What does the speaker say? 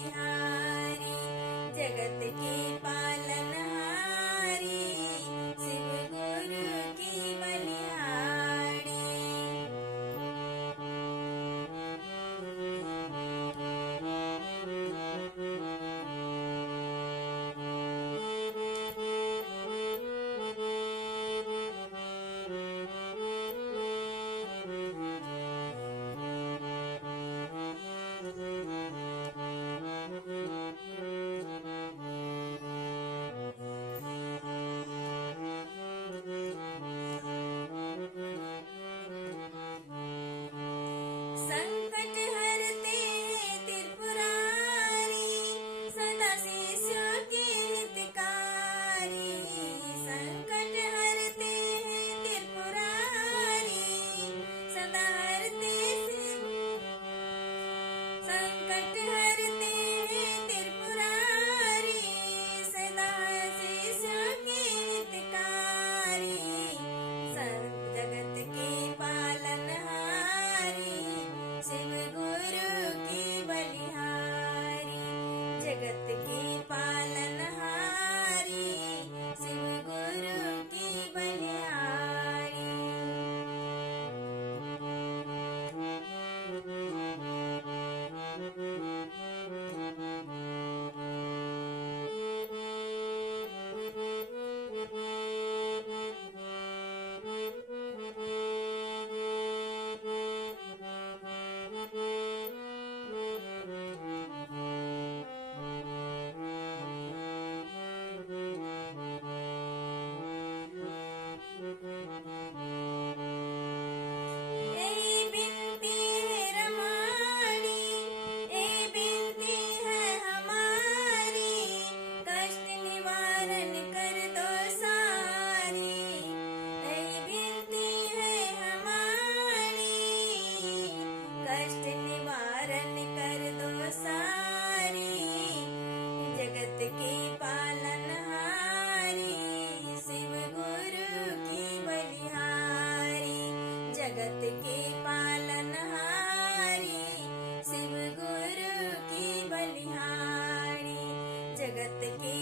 बलिहारी, जगत के पालनहारी, शिव गुरु की बलिहारी। संकट हरते हैं त्रिपुरारी, सदा शिष्यों के हितकारी। संकट हरते हैं त्रिपुरारी, सदा हरते संकट हरते हैं त्रिपुरारी, सदा शिष्यों के हितकारी। जगत के पालनहारी, शिव गुरु की बलिहारी, जगत के पालनहारी, शिव गुरु की बलिहारी। कष्ट निवारण कर दो सारी, जगत के पालनहारी, शिव गुरु की बलिहारी, जगत के पालनहारी, शिव गुरु की बलिहारी, जगत के